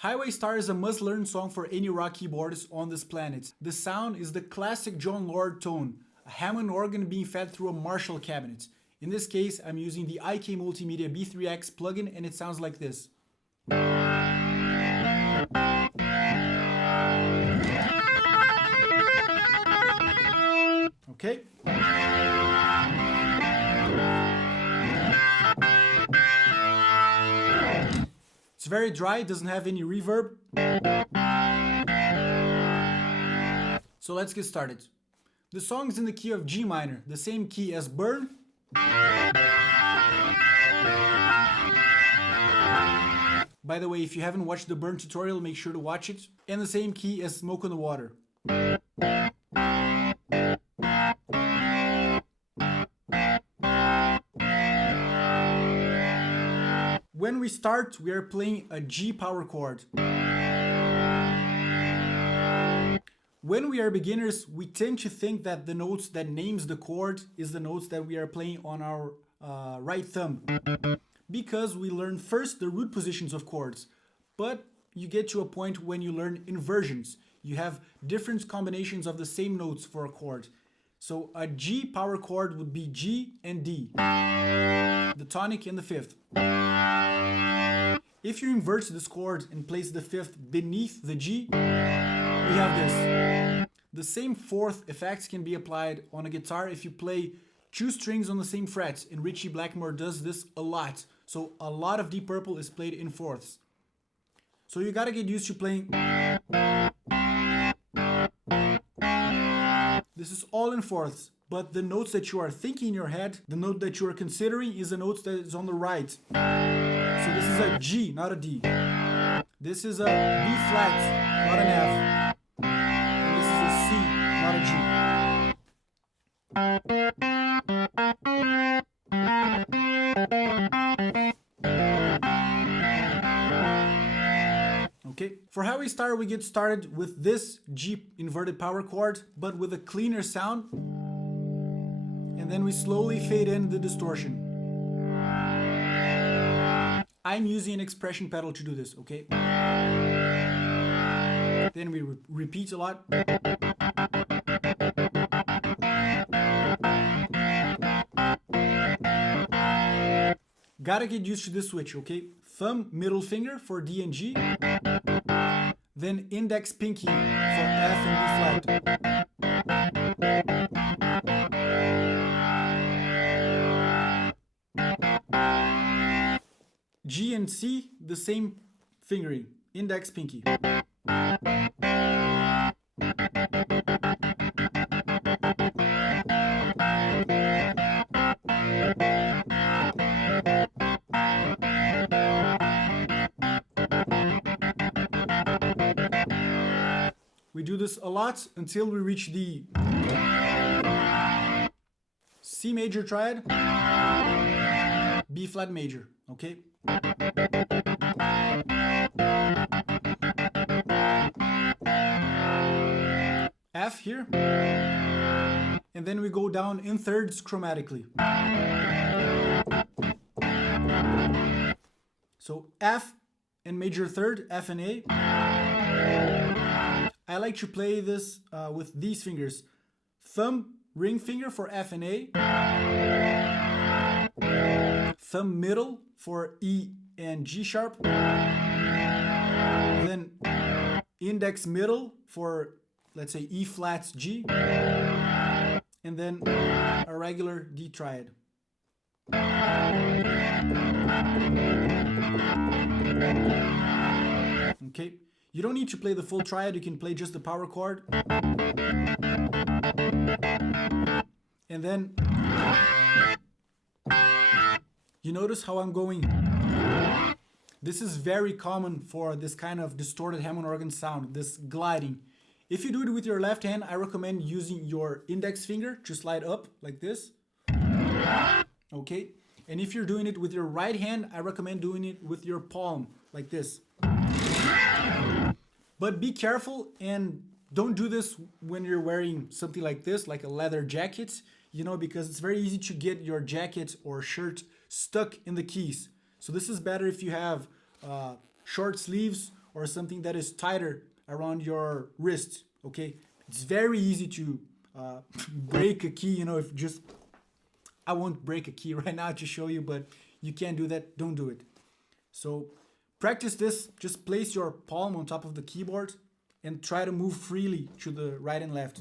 Highway Star is a must-learn song for any rock keyboardist on this planet. The sound is the classic John Lord tone, a Hammond organ being fed through a Marshall cabinet. In this case, I'm using the IK Multimedia B3X plugin and it sounds like this. Okay? It's very dry, doesn't have any reverb. So let's get started. The song is in the key of G minor, the same key as Burn. By the way, if you haven't watched the Burn tutorial, make sure to watch it. And the same key as Smoke on the Water. When we start, we are playing a G power chord. When we are beginners, we tend to think that the notes that names the chord is the notes that we are playing on our right thumb, because we learn first the root positions of chords. But you get to a point when you learn inversions. You have different combinations of the same notes for a chord. So a G power chord would be G and D, the tonic and the fifth. If you invert this chord and place the fifth beneath the G, we have this. The same fourth effects can be applied on a guitar if you play two strings on the same frets, and Ritchie Blackmore does this a lot. So a lot of Deep Purple is played in fourths. So you gotta get used to playing. This is all in fourths, but the notes that you are thinking in your head, the note that you are considering is the note that is on the right. So this is a G, not a D. This is a B flat, not an F. And this is a C, not a G. Okay, for how we start, we get started with this G inverted power chord, but with a cleaner sound. And then we slowly fade in the distortion. I'm using an expression pedal to do this, okay? Then we repeat a lot. Gotta get used to this switch, okay? Thumb, middle finger for D and G. Then index, pinky for F and B flat. G and C, the same fingering, index, pinky. We do this a lot until we reach the C major triad, B flat major, okay? F here, and then we go down in thirds chromatically. So F and major third, F and A. I like to play this with these fingers. Thumb, ring finger for F and A. Thumb middle for E and G sharp. Then index middle for, let's say, E flat G. And then a regular D triad. Okay. You don't need to play the full triad, you can play just the power chord. And then you notice how I'm going. This is very common for this kind of distorted Hammond organ sound, this gliding. If you do it with your left hand, I recommend using your index finger to slide up like this. Okay? And if you're doing it with your right hand, I recommend doing it with your palm like this. But be careful and don't do this when you're wearing something like this, like a leather jacket, you know, because it's very easy to get your jacket or shirt stuck in the keys. So this is better if you have short sleeves or something that is tighter around your wrist, okay? It's very easy to break a key, you know, if just, I won't break a key right now to show you, but you can't do that, don't do it. So practice this, just place your palm on top of the keyboard and try to move freely to the right and left.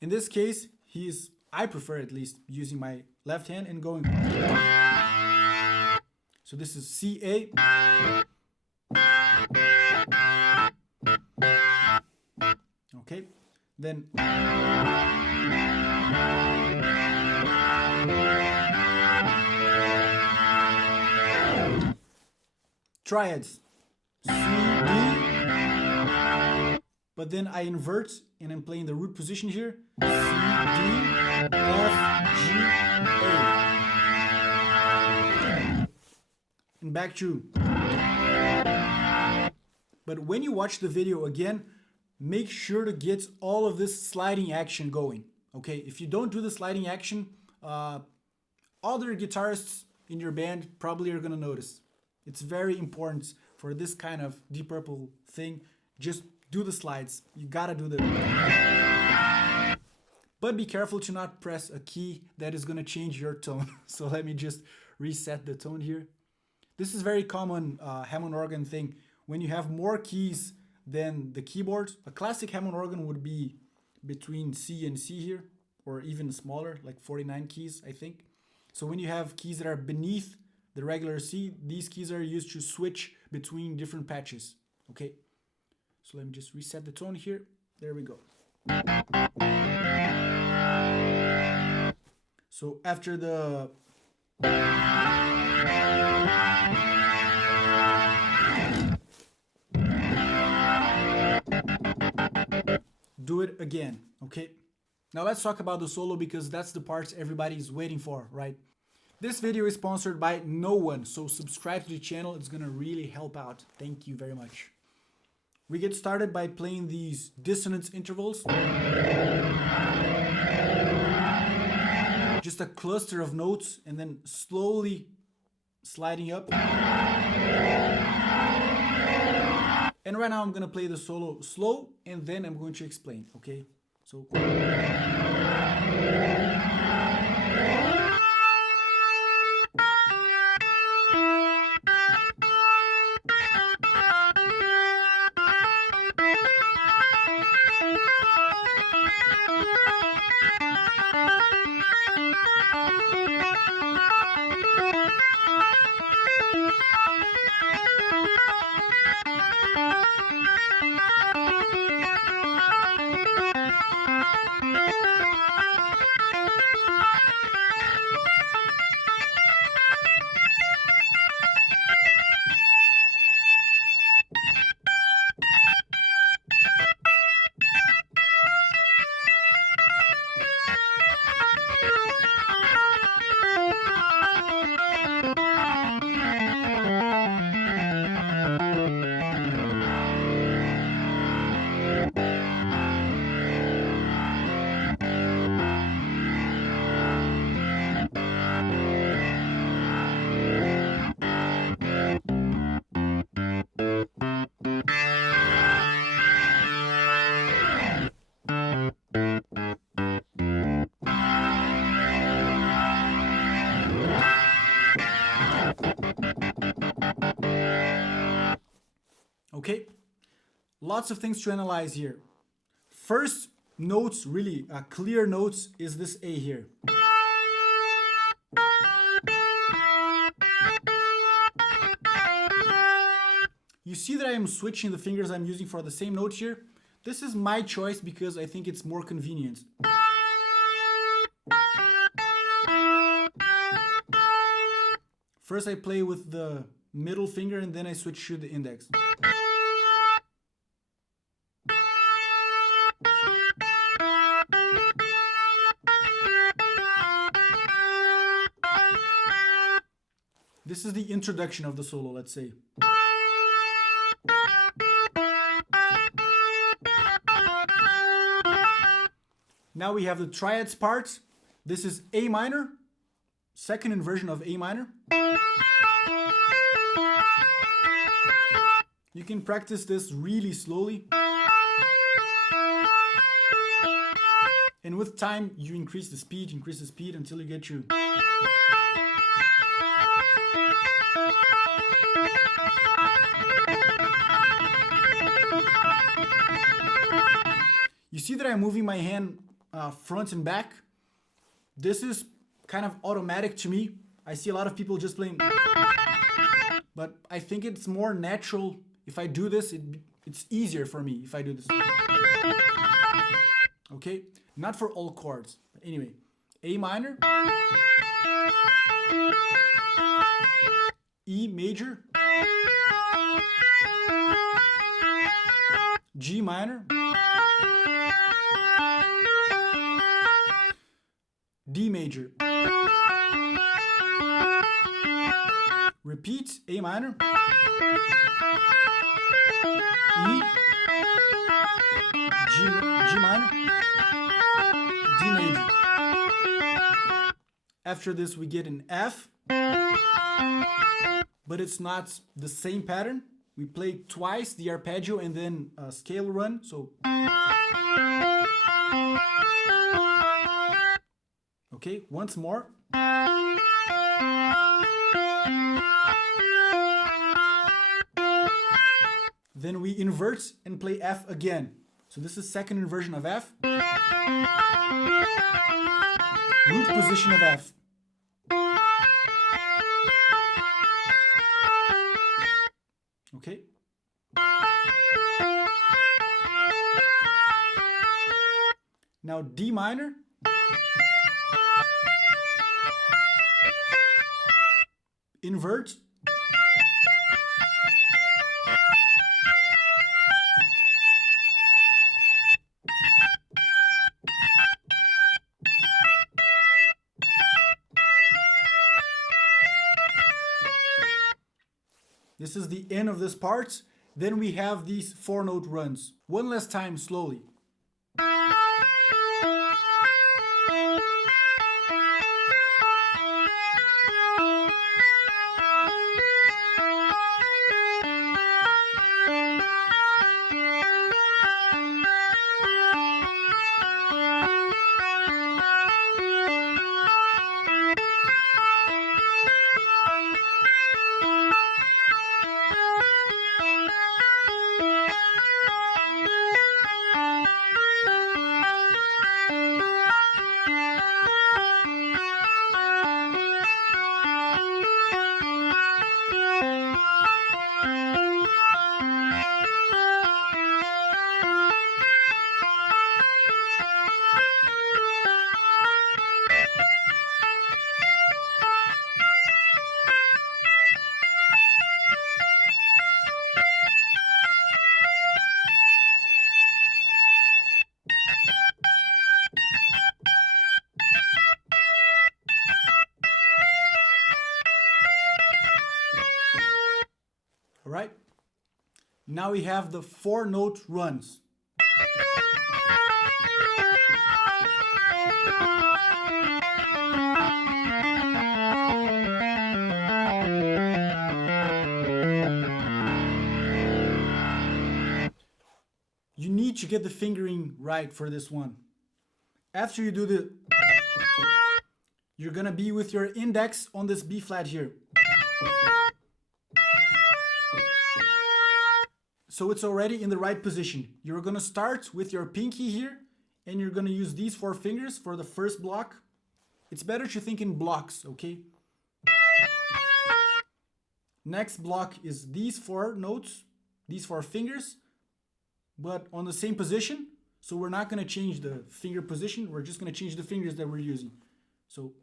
In this case, I prefer at least using my left hand and going. So this is C, A. Okay, then triads. C, D, but then I invert and I'm playing the root position here. C, D, F, G, A. And back to. But when you watch the video again, make sure to get all of this sliding action going. Okay, if you don't do the sliding action, other guitarists in your band probably are gonna notice. It's very important for this kind of Deep Purple thing. Just do the slides. You gotta do them. But be careful to not press a key that is gonna change your tone. So let me just reset the tone here. This is very common Hammond organ thing. When you have more keys than the keyboard, a classic Hammond organ would be between C and C here, or even smaller, like 49 keys, I think. So when you have keys that are beneath the regular C, these keys are used to switch between different patches, okay? So let me just reset the tone here. There we go. So after the do it again, okay? Now let's talk about the solo because that's the part everybody's waiting for, right? This video is sponsored by no one, so subscribe to the channel. It's gonna really help out. Thank you very much. We get started by playing these dissonance intervals. Just a cluster of notes and then slowly sliding up. And right now I'm gonna play the solo slow and then I'm going to explain, okay? So. Okay, lots of things to analyze here. First notes, really clear notes, is this A here. You see that I am switching the fingers I'm using for the same note here. This is my choice because I think it's more convenient. First I play with the middle finger and then I switch to the index. This is the introduction of the solo, let's say. Now we have the triads part. This is A minor, second inversion of A minor. You can practice this really slowly. And with time, you increase the speed until you get to. You see that I'm moving my hand front and back? This is kind of automatic to me. I see a lot of people just playing, but I think it's more natural if I do this. It's easier for me if I do this. Okay, not for all chords. But anyway, A minor, E major, G minor, D major. Repeat, A minor, E, G minor, D major. After this we get an F, but it's not the same pattern. We play twice the arpeggio and then a scale run, so. Okay, once more. Then we invert and play F again. So this is second inversion of F. Root position of F. Okay. Now D minor. Invert. This is the end of this part. Then we have these 4-note runs. One last time, slowly. All right. Now we have the 4-note runs. You need to get the fingering right for this one. After you do the, you're gonna be with your index on this B flat here. So it's already in the right position. You're gonna start with your pinky here, and you're gonna use these 4 fingers for the first block. It's better to think in blocks, okay? Next block is these 4 notes, these 4 fingers, but on the same position. So we're not gonna change the finger position, we're just gonna change the fingers that we're using. So,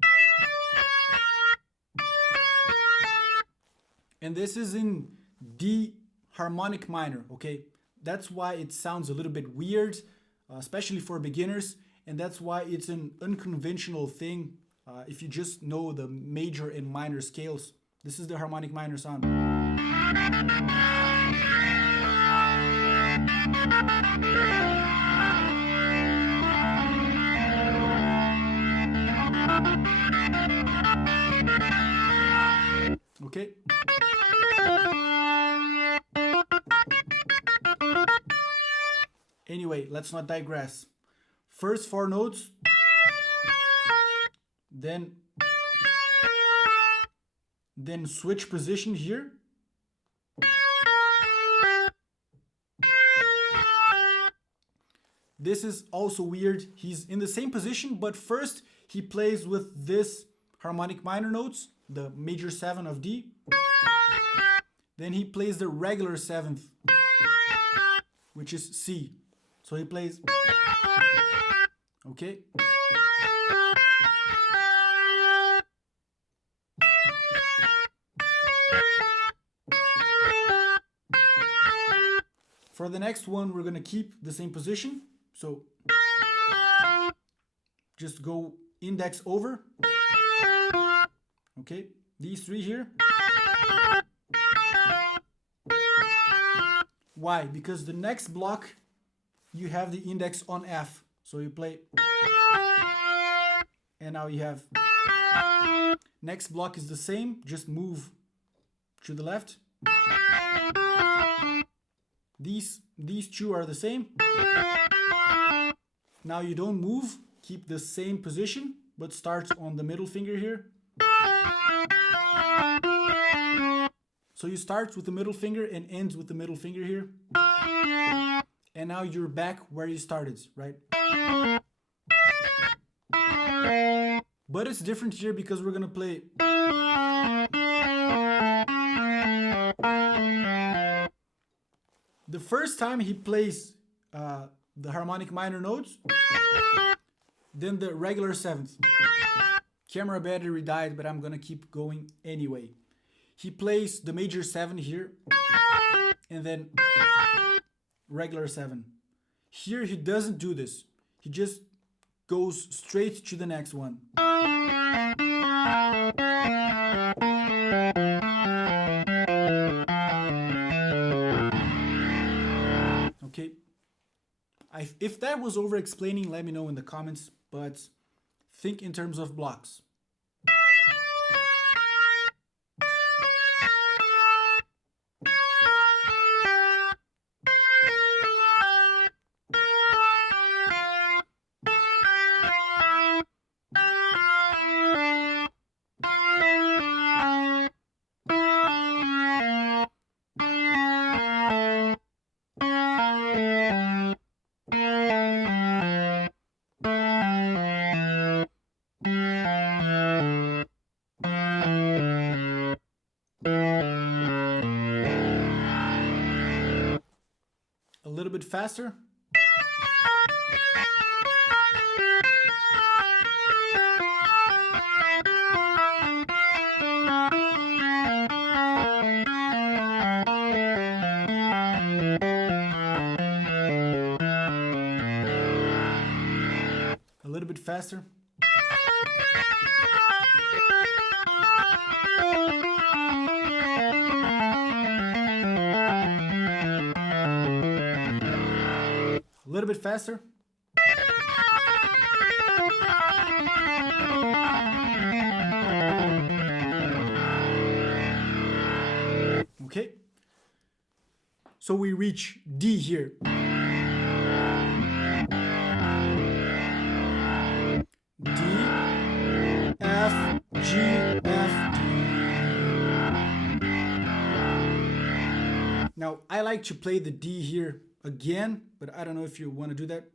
and this is in D harmonic minor, okay? That's why it sounds a little bit weird, especially for beginners, and that's why it's an unconventional thing if you just know the major and minor scales. This is the harmonic minor sound. Okay? Anyway, let's not digress. First 4 notes, then switch position here. This is also weird. He's in the same position, but first he plays with this harmonic minor notes, the major 7 of D. Then he plays the regular 7th, which is C. So he plays, okay? For the next one, we're gonna keep the same position. So just go index over. Okay, these 3 here. Why? Because the next block you have the index on F. So you play, and now you have, next block is the same, just move to the left. These 2 are the same. Now you don't move, keep the same position, but start on the middle finger here. So you start with the middle finger and ends with the middle finger here. And now you're back where you started, right? But it's different here because we're gonna play. The first time he plays the harmonic minor notes, then the regular 7th. Camera battery died, but I'm gonna keep going anyway. He plays the major 7 here, and then regular 7. Here he doesn't do this. He just goes straight to the next one. Okay. If that was over explaining, let me know in the comments, but think in terms of blocks. A little bit faster. A little bit faster. A little bit faster. Okay. So we reach D here. D, F, G, F, D. Now, I like to play the D here again, but I don't know if you want to do that.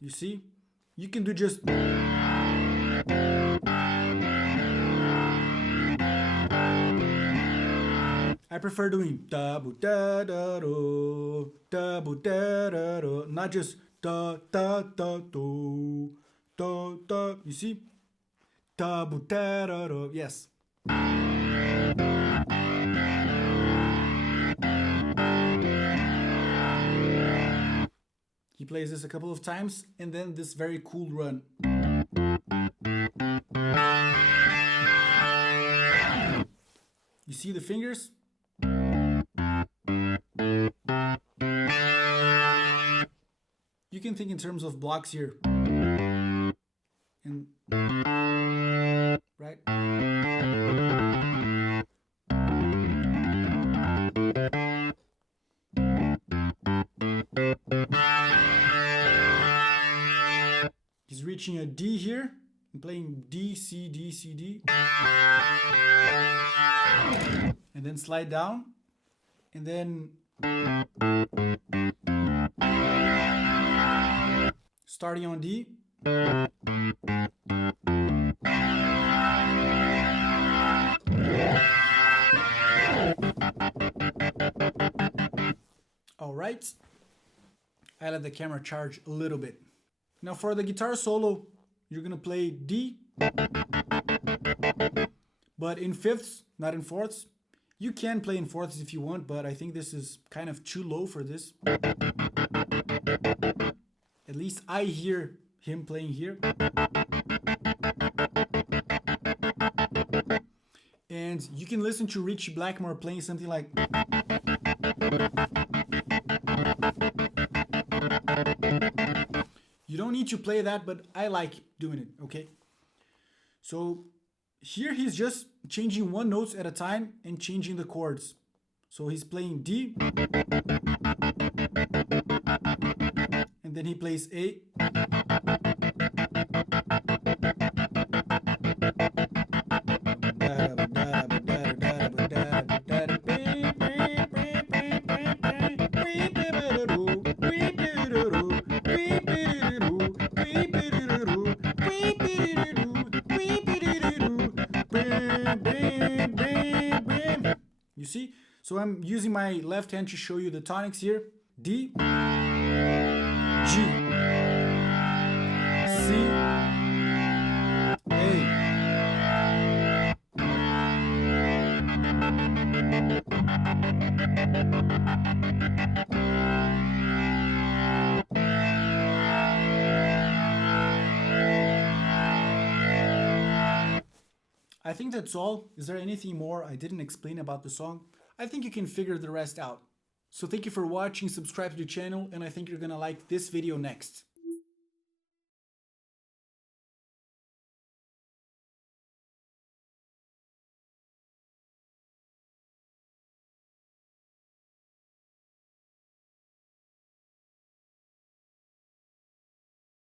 You see? You can do just... I prefer doing da bu da da do, da bu da da do, not just da da da do, da da. You see? Da bu da da do. Yes. He plays this a couple of times, and then this very cool run. You see the fingers? You can think in terms of blocks here. and right. He's reaching a D here. I'm playing D, C, D, C, D. And then slide down. And then starting on D. All right. I let the camera charge a little bit. Now for the guitar solo, you're gonna play D, but in fifths, not in fourths. You can play in fourths if you want, but I think this is kind of too low for this. At least I hear him playing here. And you can listen to Richie Blackmore playing something like... You don't need to play that, but I like doing it, okay? So here he's just changing one note at a time and changing the chords. So he's playing D, and then he plays A, you see? So I'm using my left hand to show you the tonics here. D, G, C, A. I think that's all. Is there anything more I didn't explain about the song? I think you can figure the rest out. So thank you for watching, subscribe to the channel, and I think you're gonna like this video next.